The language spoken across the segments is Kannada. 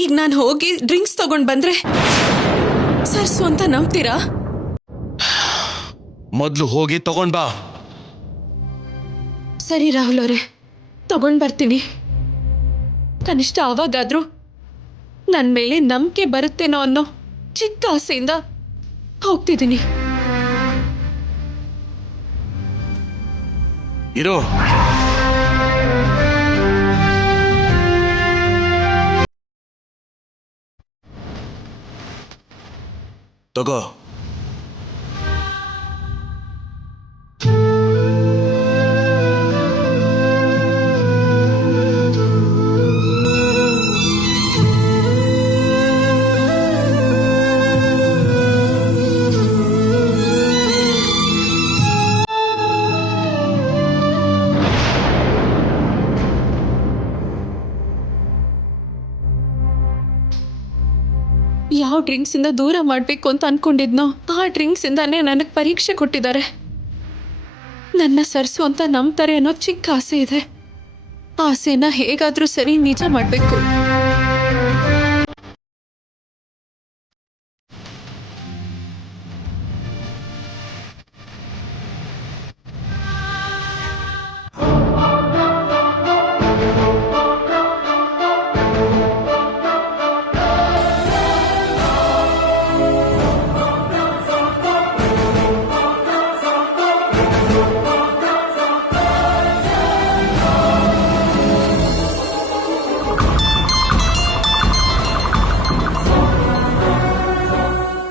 ಈಗ ನಾನು ಹೋಗಿ ಡ್ರಿಂಕ್ಸ್ ತಗೊಂಡ್ ಬಂದ್ರೆ ಸರ್ಸು ಅಂತ ನಂಬ್ತೀರಾ? ಮೊದ್ಲು ಹೋಗಿ ತಗೊಂಡ್ ಬಾ. ಸರಿ ರಾಹುಲ್ ಅವರೇ, ತಗೊಂಡ್ ಬರ್ತೀನಿ. ಕನಿಷ್ಠ ಆವಾಗಾದ್ರೂ ನನ್ನ ಮೇಲೆ ನಂಬಿಕೆ ಬರುತ್ತೇನೋ ಅನ್ನೋ ಚಿಕ್ಕ ಆಸೆಯಿಂದ ಹೋಗ್ತಿದ್ದೀನಿ. ಇರೋ. ತಗೋ. ಯಾವ ಡ್ರಿಂಕ್ಸಿಂದ ದೂರ ಮಾಡಬೇಕು ಅಂತ ಅನ್ಕೊಂಡಿದ್ನೋ ಆ ಡ್ರಿಂಕ್ಸಿಂದಾನೇ ನನಗೆ ಪರೀಕ್ಷೆ ಕೊಟ್ಟಿದ್ದಾರೆ. ನನ್ನ ಸರ್ಸು ಅಂತ ನಂಬ್ತಾರೆ ಅನ್ನೋ ಚಿಕ್ಕ ಆಸೆ ಇದೆ. ಆಸೆನ ಹೇಗಾದ್ರೂ ಸರಿ ನಿಜ ಮಾಡಬೇಕು.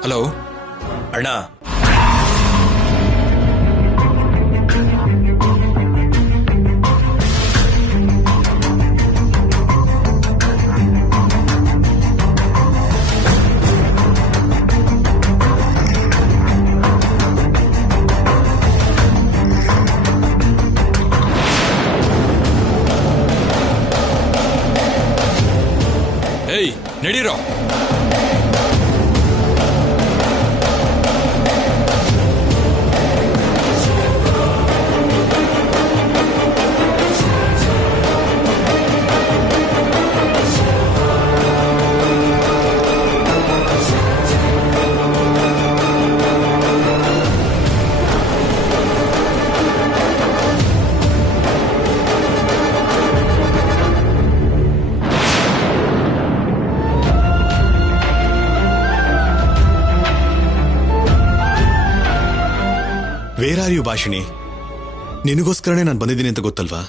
ಹಲೋ ಅಣ್ಣ, ಏಯ್ ನಡೀರೋ. Where are you Bhashini? ನಿನಗೋಸ್ಕರನೇ ನಾನು ಬಂದಿದ್ದೀನಿ ಅಂತ ಗೊತ್ತಲ್ವಾ?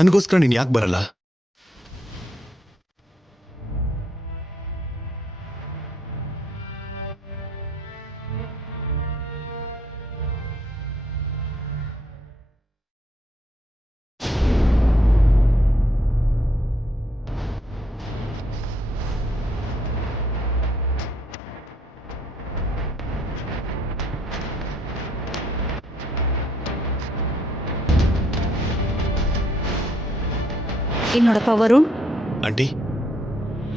ನನಗೋಸ್ಕರ ನೀನು ಯಾಕೆ ಬರಲ್ಲ? ಇಲ್ಲಿ ನೋಡಪ್ಪ ವರುಣ್, ಆಂಟಿ,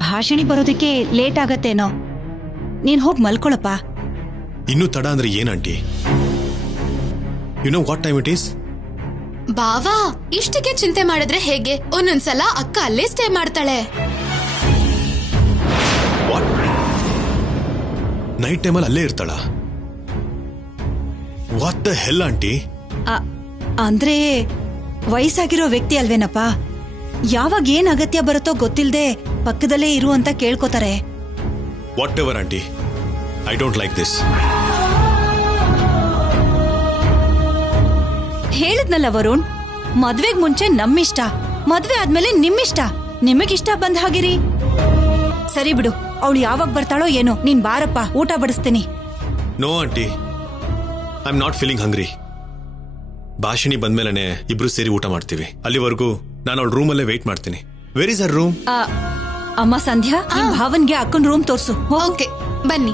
ಭಾಷಿಣಿ ಬರೋದಕ್ಕೆ ಲೇಟ್ ಆಗತ್ತೇನೋ, ನೀನ್ ಹೋಗಿ ಮಲ್ಕೊಳಪ್ಪ. ಇನ್ನೂ ತಡ ಅಂದ್ರೆ ಏನ್ aunty? You know what time it is? ಬಾವಾ, ಇಷ್ಟಕ್ಕೆ ಚಿಂತೆ ಮಾಡಿದ್ರೆ ಹೇಗೆ? ಒಂದೊಂದ್ಸಲ ಅಕ್ಕ ಅಲ್ಲೇ ಸ್ಟೇ ಮಾಡ್ತಾಳೆ. ವಾಟ್? ನೈಟ್ ಟೈಮಲ್ಲಿ ಅಲ್ಲೇ ಇರ್ತಾಳ? What the hell aunty? ಅಂದ್ರೆ ವಯಸ್ಸಾಗಿರೋ ವ್ಯಕ್ತಿ ಅಲ್ವೇನಪ್ಪ, ಯಾವಾಗ ಏನ್ ಅಗತ್ಯ ಬರುತ್ತೋ ಗೊತ್ತಿಲ್ದೆ ಪಕ್ಕದಲ್ಲೇ ಇರು ಅಂತ ಕೇಳ್ಕೊತಾರೆ. Whatever aunty, I don't like this. ಹೇಳಿದ್ನಲ್ಲ ವರುಣ್, ಮದ್ವೆಗ್ ಮುಂಚೆ ನಮ್ಮಿಷ್ಟ, ಮದ್ವೆ ಆದ್ಮೇಲೆ ನಿಮ್ಮಿಷ್ಟ. ನಿಮಗಿಷ್ಟ ಬಂದ ಹಾಗಿರಿ. ಸರಿ ಬಿಡು, ಅವಳು ಯಾವಾಗ ಬರ್ತಾಳೋ ಏನೋ. ನೀನ್ ಬಾರಪ್ಪ, ಊಟ ಬಡಿಸ್ತೀನಿ. No aunty, I am not feeling hungry. Bhashini ಬಂದ್ಮೇಲೆ ಇಬ್ರು ಸೇರಿ ಊಟ ಮಾಡ್ತೀವಿ. ಅಲ್ಲಿವರೆಗೂ ನಾನು ಅವಳ ರೂಮಲ್ಲೇ ವೇಟ್ ಮಾಡ್ತೀನಿ. Where is our room? ಅಮ್ಮ ಸಂಧ್ಯಾ, ನಿಮ್ ಭಾವನ್ಗೆ ಅಕ್ಕನ್ ರೂಮ್ ತೋರ್ಸು. ಓಕೆ, ಬನ್ನಿ.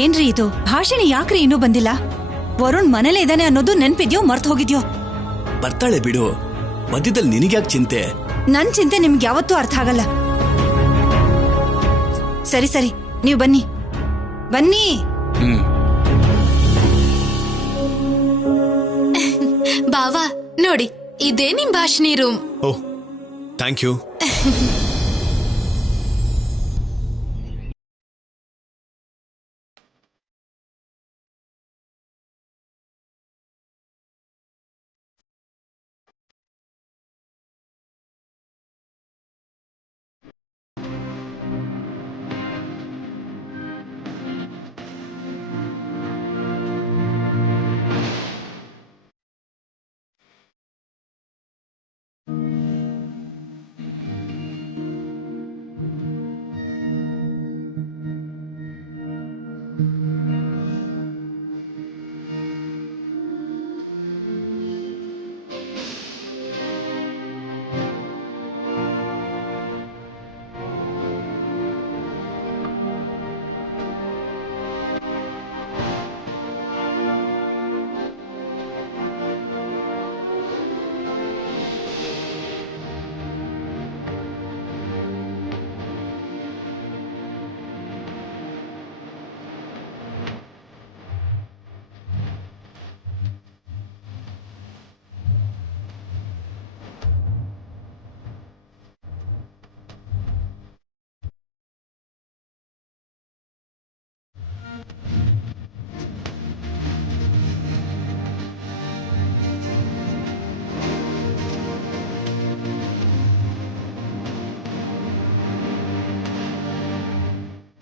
ಏನ್ರಿ ಇದು? ಭಾಷಿಣಿ ಯಾಕ್ರಿ ಇನ್ನೂ ಬಂದಿಲ್ಲ? ವರುಣ್ ಮನೇಲೆ ಇದ್ದಾನೆ ಅನ್ನೋದು ನೆನ್ಪಿದ್ಯೋ ಮರ್ತ್ ಹೋಗಿದ್ಯೋ? ಬರ್ತಾಳೆ ಬಿಡು, ಮಧ್ಯದಲ್ಲಿ ನಿನಗ್ಯಾಕೆ ಚಿಂತೆ? ನನ್ ಚಿಂತೆ ನಿಮ್ಗೆ ಯಾವತ್ತೂ ಅರ್ಥ ಆಗಲ್ಲ. ಸರಿ ಸರಿ, ನೀವು ಬನ್ನಿ ಬನ್ನಿ. ಬಾವಾ ನೋಡಿ, ಇದೇ ನಿಮ್ Bhashini room. Oh thank you.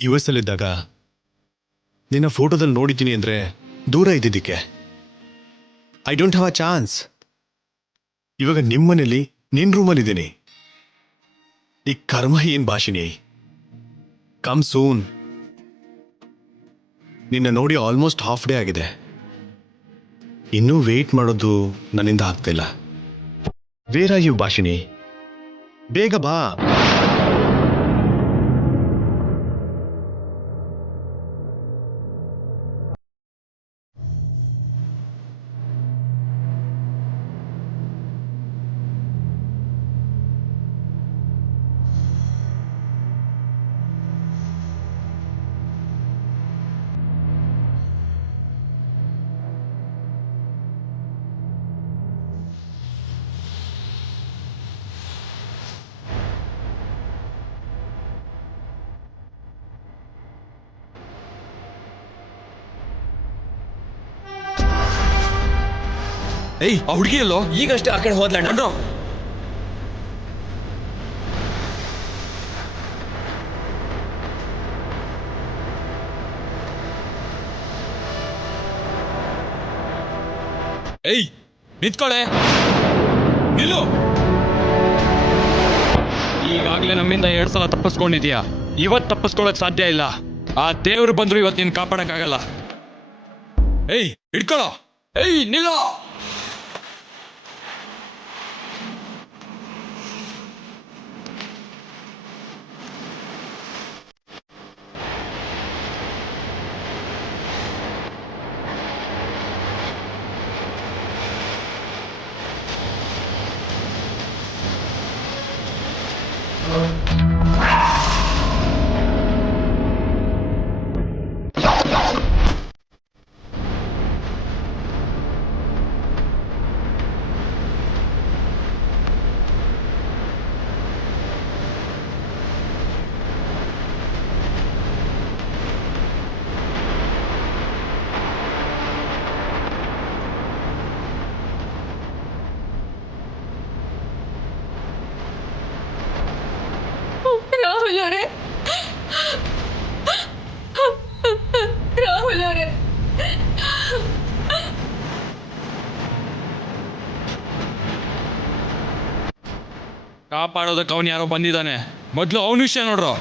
US ಅಲ್ಲಿದ್ದಾಗ ನಿನ್ನ ಫೋಟೋದಲ್ಲಿ ನೋಡಿದ್ದೀನಿ ಅಂದ್ರೆ ದೂರ ಇದ್ದಿದ್ದಕ್ಕೆ I don't have a chance. ಇವಾಗ ನಿಮ್ಮನೇಲಿ ನಿನ್ನ ರೂಮಲ್ಲಿದ್ದೀನಿ. ಈ ಕರ್ಮ ಏನ್ ಭಾಷಿಣಿ, ಕಮ್ ಸೂನ್. ನಿನ್ನ ನೋಡಿ ಆಲ್ಮೋಸ್ಟ್ ಹಾಫ್ ಡೇ ಆಗಿದೆ. ಇನ್ನೂ ವೇಟ್ ಮಾಡೋದು ನನ್ನಿಂದ ಆಗ್ತಿಲ್ಲ. Where are you Bhashini? ಬೇಗ ಬಾ. ಏಯ್, ಆ ಹುಡುಗಿ ಎಲ್ಲೋ? ಈಗಷ್ಟೇ ಆ ಕಡೆ ಹೋದ್ಲಣ್ಣ. ಅಣ್ಣ, ಏಯ್ ನಿಂತ್ಕೊಳ್ಳೆ, ನಿಲ್ಲು. ಈಗಾಗಲೇ ನಮ್ಮಿಂದ 2 ಸಲ ತಪ್ಪಿಸ್ಕೊಂಡಿದ್ಯಾ. ಇವತ್ತು ತಪ್ಪಿಸ್ಕೊಳ್ಳೋಕೆ ಸಾಧ್ಯ ಇಲ್ಲ. ಆ ದೇವ್ರು ಬಂದ್ರು ಇವತ್ತು ನೀನು ಕಾಪಾಡಕ್ಕಾಗಲ್ಲ. ಏಯ್ ಹಿಡ್ಕೊಳ್ಳೋ. ಏಯ್ ನಿಲ್ಲೋ. ರಾಹುಲ್ ಅವರೇ, ರಾಹುಲ್ ಅವರೇ, ಕಾಪಾಡೋದಕ್ಕೆ ಅವನು ಯಾರೋ ಬಂದಿದ್ದಾನೆ. ಮೊದಲು ಅವನ ವಿಷಯ ನೋಡ್ರು.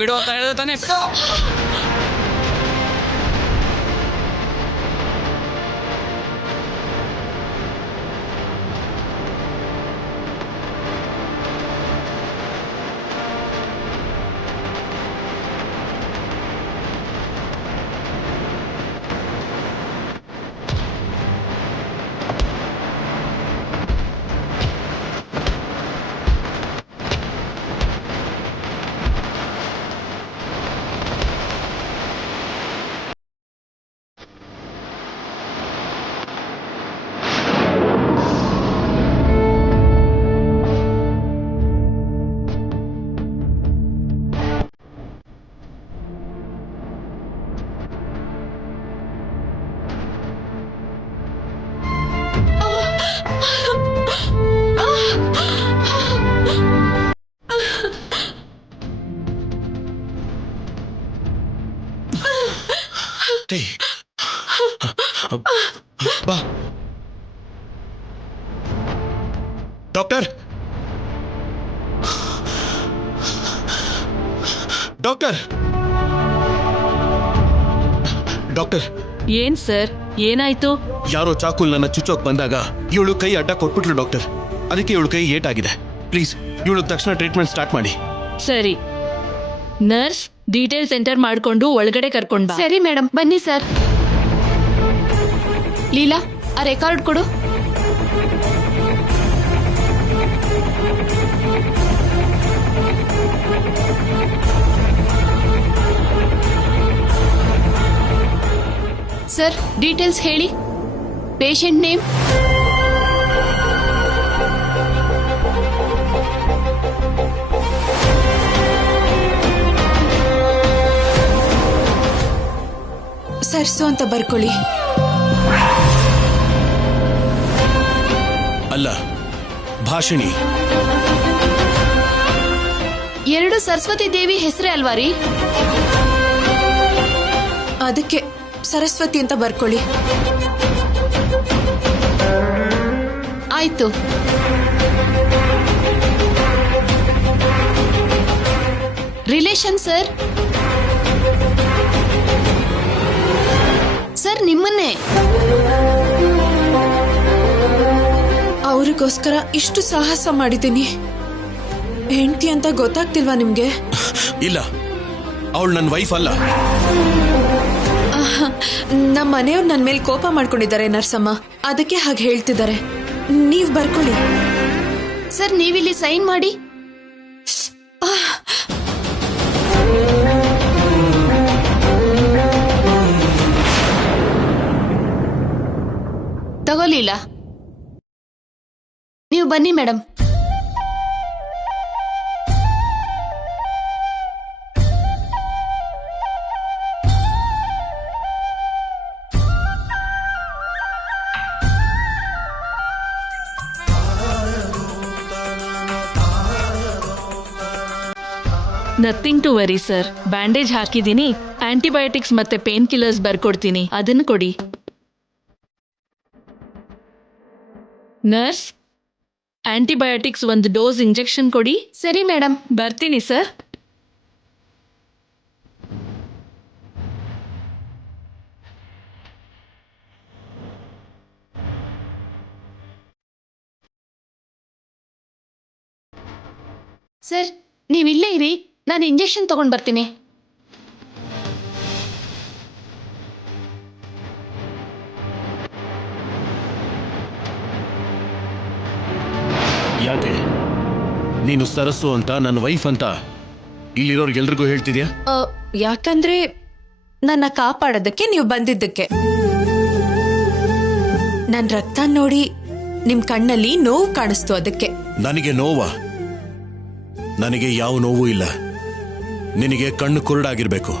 ಬಿಡು ಅಂತ ಹೇಳಿದ್ರೆ ತಾನೇ. ಬಾ ಡಾಕ್ಟರ್, ಡಾಕ್ಟರ್, ಡಾಕ್ಟರ್. ಏನ್ ಸರ್, ಏನಾಯ್ತು? ಯಾರೋ ಚಾಕುಲ್ ನನ್ನ ಚುಚ್ಚೋಕ್ ಬಂದಾಗ ಇವಳು ಕೈ ಅಡ್ಡ ಕೊಟ್ಬಿಟ್ಲು ಡಾಕ್ಟರ್. ಅದಕ್ಕೆ ಇವಳು ಕೈ ಏಟಾಗಿದೆ. ಪ್ಲೀಸ್ ಇವಳು ತಕ್ಷಣ ಟ್ರೀಟ್ಮೆಂಟ್ ಸ್ಟಾರ್ಟ್ ಮಾಡಿ. ಸರಿ, ನರ್ಸ್ ಡೀಟೇಲ್ಸ್ ಎಂಟರ್ ಮಾಡ್ಕೊಂಡು ಒಳಗಡೆ ಕರ್ಕೊಂಡ್ ಬಾ. ಸರಿ ಮೇಡಮ್, ಬನ್ನಿ ಸರ್. ಲೀಲಾ, ಆ ರೆಕಾರ್ಡ್ ಕೊಡು. ಸರ್, ಡೀಟೇಲ್ಸ್ ಹೇಳಿ. ಪೇಷಂಟ್ ನೇಮ್, ಸರ್ಸು ಅಂತ ಬರ್ಕೊಳ್ಳಿ. ಅಲ್ಲ, ಭಾಷಿಣಿ. ಎರಡು ಸರಸ್ವತಿ ದೇವಿ ಹೆಸರೇ ಅಲ್ವಾ ರೀ? ಅದಕ್ಕೆ ಸರಸ್ವತಿ ಅಂತ ಬರ್ಕೊಳ್ಳಿ. ಆಯ್ತು. Relation sir? ಸರ್, ನಿಮ್ಮನ್ನೇ. ಅವ್ರಿಗೋಸ್ಕರ ಇಷ್ಟು ಸಾಹಸ ಮಾಡಿದ್ದೀನಿ. ಹೆಂಡತಿ ಅಂತ ಗೊತ್ತಾಗ್ತಿಲ್ವಾ ನಿಮ್ಗೆ? ಇಲ್ಲ, ಅವಳು ನನ್ನ ವೈಫ್ ಅಲ್ಲ. ನಮ್ಮ ಮನೆಯವ್ರು ನನ್ನ ಮೇಲೆ ಕೋಪ ಮಾಡ್ಕೊಂಡಿದ್ದಾರೆ ನರ್ಸಮ್ಮ, ಅದಕ್ಕೆ ಹಾಗೆ ಹೇಳ್ತಿದ್ದಾರೆ. ನೀವ್ ಬರ್ಕೊಳ್ಳಿ. ಸರ್, ನೀವಿಲ್ಲಿ ಸೈನ್ ಮಾಡಿ. ತಗೋಲಿಲ್ಲ. ನೀವು ಬನ್ನಿ madam. Nothing to worry sir. Bandage ಹಾಕಿದ್ದೀನಿ, ಆಂಟಿಬಯೋಟಿಕ್ಸ್ ಮತ್ತೆ ಪೇನ್ ಕಿಲ್ಲರ್ಸ್ ಬರ್ಕೊಡ್ತೀನಿ, ಅದನ್ನು ಕೊಡಿ. ನರ್ಸ್, ಆಂಟಿಬಯೋಟಿಕ್ಸ್ ಒಂದು ಡೋಸ್ ಇಂಜೆಕ್ಷನ್ ಕೊಡಿ. ಸರಿ ಮೇಡಮ್. ಬರ್ತೀನಿ ಸರ್. ಸರ್, ನೀವಿಲ್ಲೇ ಇರಿ, ನಾನು ಇಂಜೆಕ್ಷನ್ ತಗೊಂಡ್ ಬರ್ತೀನಿ. ಯಾಕೆ ನೀನು ಸರಸ್ಸು ಅಂತ ನನ್ನ ವೈಫ್ ಅಂತ ಇಲ್ಲಿರೋರ್ಗೆಲ್ರಿಗೂ ಹೇಳ್ತಿದ್ಯಾ? ಯಾಕಂದ್ರೆ ನನ್ನ ಕಾಪಾಡೋದಕ್ಕೆ ನೀವು ಬಂದಿದ್ದಕ್ಕೆ. ನನ್ನ ರಕ್ತ ನೋಡಿ ನಿಮ್ ಕಣ್ಣಲ್ಲಿ ನೋವು ಕಾಣಿಸ್ತು, ಅದಕ್ಕೆ. ನನಗೆ ನೋವಾ? ನನಗೆ ಯಾವ ನೋವು ಇಲ್ಲ. ನಿನಗೆ ಕಣ್ಣು ಕುರುಡಾಗಿರ್ಬೇಕು.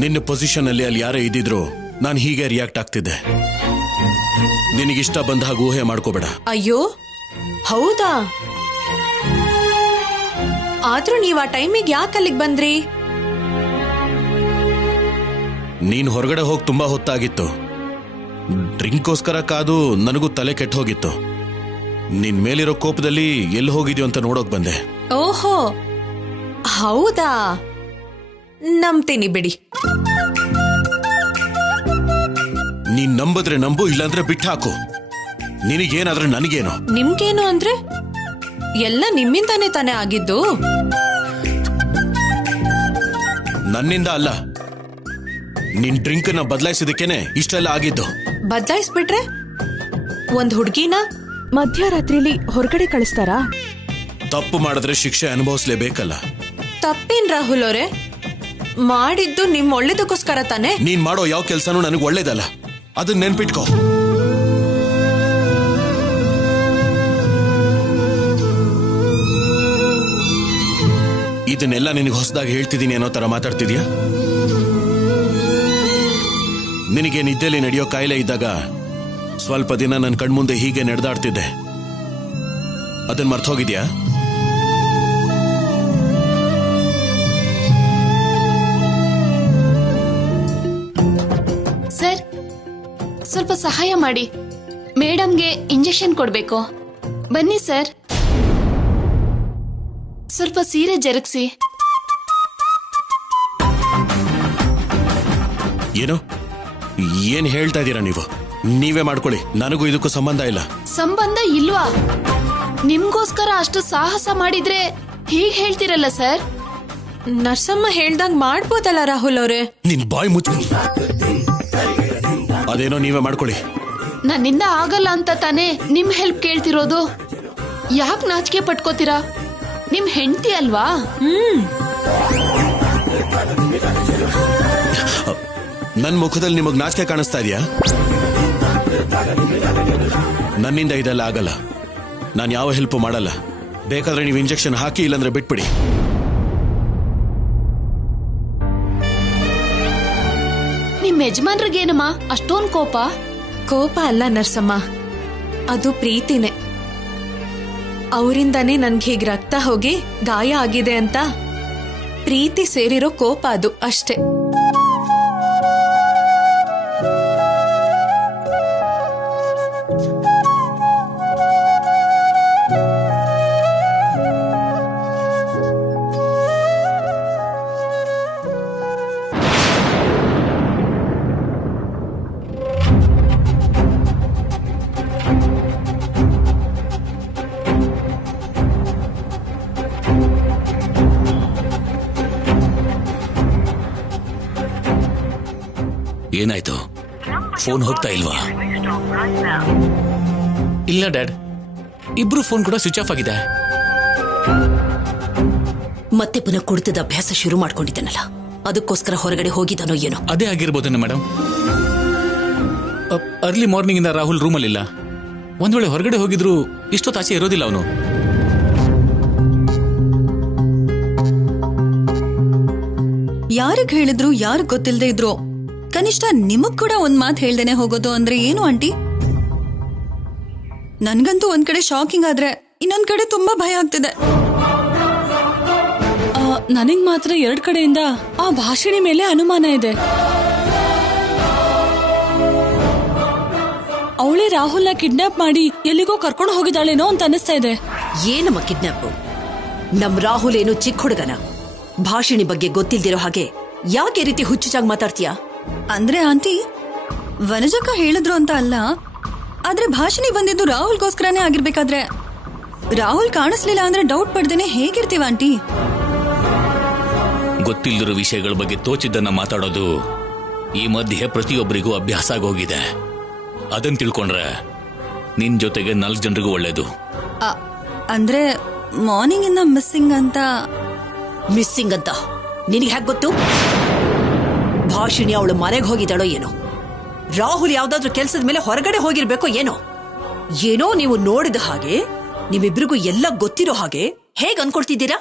ನಿನ್ನ ಪೊಸಿಷನ್ ಅಲ್ಲಿ ಯಾರೇ ಇದ್ದಿದ್ರು ನಾನು ಹೀಗೆ ರಿಯಾಕ್ಟ್ ಆಗ್ತಿದ್ದೆ. ನಿನಗಿಷ್ಟ ಬಂದ ಹಾಗೆ ಊಹೆ ಮಾಡ್ಕೋಬೇಡ. ಅಯ್ಯೋ, ಹೌದಾ? ಆದ್ರೂ ನೀವ್ ಆ ಟೈಮಿಗೆ ಯಾಕೆ ಅಲ್ಲಿಗೆ ಬಂದ್ರಿ? ನೀನ್ ಹೊರಗಡೆ ಹೋಗಿ ತುಂಬಾ ಹೊತ್ತಾಗಿತ್ತು. ಡ್ರಿಂಕ್ಗೋಸ್ಕರ ಕಾದು ನನಗೂ ತಲೆ ಕೆಟ್ಟು ಹೋಗಿತ್ತು. ನಿನ್ ಮೇಲಿರೋ ಕೋಪದಲ್ಲಿ ಎಲ್ಲಿ ಹೋಗಿದ್ಯೋ ಅಂತ ನೋಡೋಕ್ ಬಂದೆ. ಓಹೋ ಹೌದಾ, ನಂಬ್ತೀನಿ ಬಿಡಿ. ನೀನ್ ನಂಬುದ್ರೆ ನಂಬು, ಇಲ್ಲಾಂದ್ರೆ ಬಿಟ್ಟು ಹಾಕು. ನಿನಗೇನಾದ್ರೆ ನನಗೇನು? ನಿಮ್ಗೇನು ಅಂದ್ರೆ ಎಲ್ಲ ನಿಮ್ಮಿಂದಾನೇ ತಾನೇ ಆಗಿದ್ದು. ನನ್ನಿಂದ ಅಲ್ಲ, ನಿನ್ ಡ್ರಿಂಕ್ ನ ಬದಲಾಯಿಸಿದಕ್ಕೇನೆ ಇಷ್ಟೆಲ್ಲ ಆಗಿದ್ದು. ಬದಲಾಯಿಸ್ಬಿಟ್ರೆ ಒಂದ್ ಹುಡ್ಗಿನ ಮಧ್ಯರಾತ್ರಿಲಿ ಹೊರಗಡೆ ಕಳಿಸ್ತಾರಾ? ತಪ್ಪು ಮಾಡಿದ್ರೆ ಶಿಕ್ಷೆ ಅನುಭವಿಸ್ಲೇಬೇಕಲ್ಲ. ತಪ್ಪೇನ್ ರಾಹುಲ್ ಅವರೇ, ಮಾಡಿದ್ದು ನಿಮ್ ಒಳ್ಳೇದಕ್ಕೋಸ್ಕರ ತಾನೆ. ನೀನ್ ಮಾಡೋ ಯಾವ ಕೆಲ್ಸನೂ ನನಗೆ ಒಳ್ಳೇದಲ್ಲ, ಅದನ್ನ ನೆನ್ಪಿಟ್ಕೋ. ಇದನ್ನೆಲ್ಲ ನಿನಗೆ ಹೊಸದಾಗಿ ಹೇಳ್ತಿದ್ದೀನಿ ಅನ್ನೋ ತರ ಮಾತಾಡ್ತಿದ್ಯಾ? ನಿನಗೆ ನಿದ್ದೆಲಿ ನಡೆಯೋ ಕಾಯಿಲೆ ಇದ್ದಾಗ ಸ್ವಲ್ಪ ದಿನ ನನ್ನ ಕಣ್ಮುಂದೆ ಹೀಗೆ ನಡೆದಾಡ್ತಿದ್ದೆ. ಅದನ್ನ ಮರ್ತೋಗಿದ್ಯಾ? ಸರ್, ಸ್ವಲ್ಪ ಸಹಾಯ ಮಾಡಿ. ಮೇಡಮ್ಗೆ ಇಂಜೆಕ್ಷನ್ ಕೊಡ್ಬೇಕು. ಬನ್ನಿ ಸರ್, ಸ್ವಲ್ಪ ಸೀರೆ ಜರುಗಿಸಿ. ಏನು ಏನ್ ಹೇಳ್ತಾ ಇದ್ದೀರಾ ನೀವು? ನೀವೇ ಮಾಡ್ಕೊಳ್ಳಿ, ನನಗೂ ಇದಕ್ಕೂ ಸಂಬಂಧ ಇಲ್ಲ. ಸಂಬಂಧ ಇಲ್ವಾ? ನಿಮ್ಗೋಸ್ಕರ ಅಷ್ಟು ಸಾಹಸ ಮಾಡಿದ್ರೆ ಹೀಗ್ ಹೇಳ್ತಿರಲ್ಲ ಸರ್. ನರ್ಸಮ್ಮ ಹೇಳ್ದಂಗ್ ಮಾಡ್ಬೋದಲ್ಲ ರಾಹುಲ್ ಅವರೇ. ನಿನ್ ಬಾಯ್ ಮುಚ್ಚು. ಅದೇನೋ ನೀವೇ ಮಾಡ್ಕೊಳ್ಳಿ. ನನ್ನಿಂದ ಆಗಲ್ಲ ಅಂತ ತಾನೇ ನಿಮ್ ಹೆಲ್ಪ್ ಕೇಳ್ತಿರೋದು. ಯಾಕೆ ನಾಚಿಕೆ ಪಟ್ಕೋತೀರಾ? ನಿಮ್ ಹೆಂಡತಿ ಅಲ್ವಾ? ನನ್ ಮುಖದಲ್ಲಿ ನಿಮಗ್ ನಾಚಿಕೆ ಕಾಣಿಸ್ತಾ ಇದೆಯಾ? ನನ್ನಿಂದ ಇದೆಲ್ಲ ಆಗಲ್ಲ. ನಾನು ಯಾವ ಹೆಲ್ಪ್ ಮಾಡಲ್ಲ. ಬೇಕಾದ್ರೆ ನೀವು ಇಂಜೆಕ್ಷನ್ ಹಾಕಿ, ಇಲ್ಲಾಂದ್ರೆ ಬಿಟ್ಬಿಡಿ. ನಿಮ್ ಯಜಮಾನ್ರಿಗೇನಮ್ಮ ಅಷ್ಟೊಂದ್ ಕೋಪ? ಕೋಪ ಅಲ್ಲ ನರ್ಸಮ್ಮ, ಅದು ಪ್ರೀತಿನೇ. ಅವರಿಂದಾನೇ ನನ್ಗೆ ಹೀಗ್ ರಕ್ತ ಹೋಗಿ ಗಾಯ ಆಗಿದೆ ಅಂತ ಪ್ರೀತಿ ಸೇರಿರೋ ಕೋಪ ಅದು ಅಷ್ಟೇ. ಏನಾಯ್ತು? ಫೋನ್ ಹೋಗ್ತಾ ಇಲ್ವಾ? ಇಲ್ಲ ಡ್ಯಾಡ್, ಇಬ್ರು ಫೋನ್ ಕೂಡ ಸ್ವಿಚ್ ಆಫ್ ಆಗಿದೆ. ಮತ್ತೆ ಪುನಃ ಕುಡಿತದ ಅಭ್ಯಾಸ ಶುರು ಮಾಡ್ಕೊಂಡಿದ್ದಾನಲ್ಲ, ಅದಕ್ಕೋಸ್ಕರ ಹೊರಗಡೆ ಹೋಗಿದ್ದಾನೋ ಏನೋ. ಅದೇ ಆಗಿರ್ಬೋದೇನ ಮೇಡಮ್. ಅರ್ಲಿ ಮಾರ್ನಿಂಗ್ ಇಂದ ರಾಹುಲ್ ರೂಮಲ್ಲಿಲ್ಲ. ಒಂದ್ ವೇಳೆ ಹೊರಗಡೆ ಹೋಗಿದ್ರು ಇಷ್ಟೊತ್ತಾಚೆ ಇರೋದಿಲ್ಲ ಅವನು. ಯಾರಿಗ್ ಹೇಳಿದ್ರು, ಯಾರು ಗೊತ್ತಿಲ್ಲದೆ ಇದ್ರು, ಕನಿಷ್ಠ ನಿಮಗ್ ಕೂಡ ಒಂದ್ ಮಾತು ಹೇಳ್ದೇನೆ ಹೋಗೋದು ಅಂದ್ರೆ ಏನು ಆಂಟಿ? ನನ್ಗಂತೂ ಒಂದ್ ಕಡೆ ಶಾಕಿಂಗ್ ಆದ್ರೆ ಇನ್ನೊಂದ್ ಕಡೆ ತುಂಬಾ ಭಯ ಆಗ್ತಿದೆ. ನನಗ್ ಮಾತ್ರ ಎರಡ್ ಕಡೆಯಿಂದ ಆ ಭಾಷಿಣಿ ಮೇಲೆ ಅನುಮಾನ ಇದೆ. ಅವಳೇ ರಾಹುಲ್ನ ಕಿಡ್ನಾಪ್ ಮಾಡಿ ಎಲ್ಲಿಗೋ ಕರ್ಕೊಂಡು ಹೋಗಿದ್ದಾಳೇನೋ ಅಂತ ಅನಿಸ್ತಾ ಇದೆ. ಏನಮ್ಮ ಕಿಡ್ನಾಪ್? ನಮ್ ರಾಹುಲ್ ಏನು ಚಿಕ್ಕ ಹುಡುಗನ? ಭಾಷಿಣಿ ಬಗ್ಗೆ ಗೊತ್ತಿಲ್ದಿರೋ ಹಾಗೆ ಯಾಕೆ ರೀತಿ ಹುಚ್ಚುಚಾಗಿ ಮಾತಾಡ್ತೀಯಾ? ಅಂದ್ರೆ ಆಂಟಿ, ವನಜಕ್ಕ ಹೇಳಿದ್ರು ಅಂತ ಅಲ್ಲ, ಆದ್ರೆ ಭಾಷಿಣಿ ಬಂದಿದ್ದು ರಾಹುಲ್ಗೋಸ್ಕರನೇ ಆಗಿರ್ಬೇಕಾದ್ರೆ ರಾಹುಲ್ ಕಾಣಿಸ್ಲಿಲ್ಲ ಅಂದ್ರೆ ಡೌಟ್ ಪಡ್ದೇನೆ ಹೇಗಿರ್ತೀವ ಆಂಟಿ? ಗೊತ್ತಿಲ್ಲದಿರೋ ವಿಷಯಗಳ ಬಗ್ಗೆ ತೋಚಿದ್ದನ್ನ ಮಾತಾಡೋದು ಈ ಮಧ್ಯೆ ಪ್ರತಿಯೊಬ್ಬರಿಗೂ ಅಭ್ಯಾಸ ಆಗೋಗಿದೆ. ಅದನ್ನ ತಿಳ್ಕೊಂಡ್ರೆ ನಿನ್ ಜೊತೆಗೆ 4 ಜನರಿಗೂ ಒಳ್ಳೇದು. ಅಂದ್ರೆ ಮಾರ್ನಿಂಗ್ ಇಂದ ಮಿಸ್ಸಿಂಗ್ ಅಂತ ನಿನಗೆ ಹೇಗೆ ಗೊತ್ತು? ಭಾಷಿಣಿ ಅವಳು ಮನೆಗೆ ಹೋಗಿದ್ದಾಳೋ ಏನೋ. ರಾಹುಲ್ ಯಾವ್ದಾದ್ರು ಕೆಲ್ಸದ ಮೇಲೆ ಹೊರಗಡೆ ಹೋಗಿರ್ಬೇಕೋ ಏನೋ. ಏನೋ ನೀವು ನೋಡಿದ ಹಾಗೆ, ನಿಮ್ಮಿಬ್ರಿಗೂ ಎಲ್ಲ ಗೊತ್ತಿರೋ ಹಾಗೆ ಹೇಗ್ ಅನ್ಕೊಳ್ತಿದ್ದೀರಾ?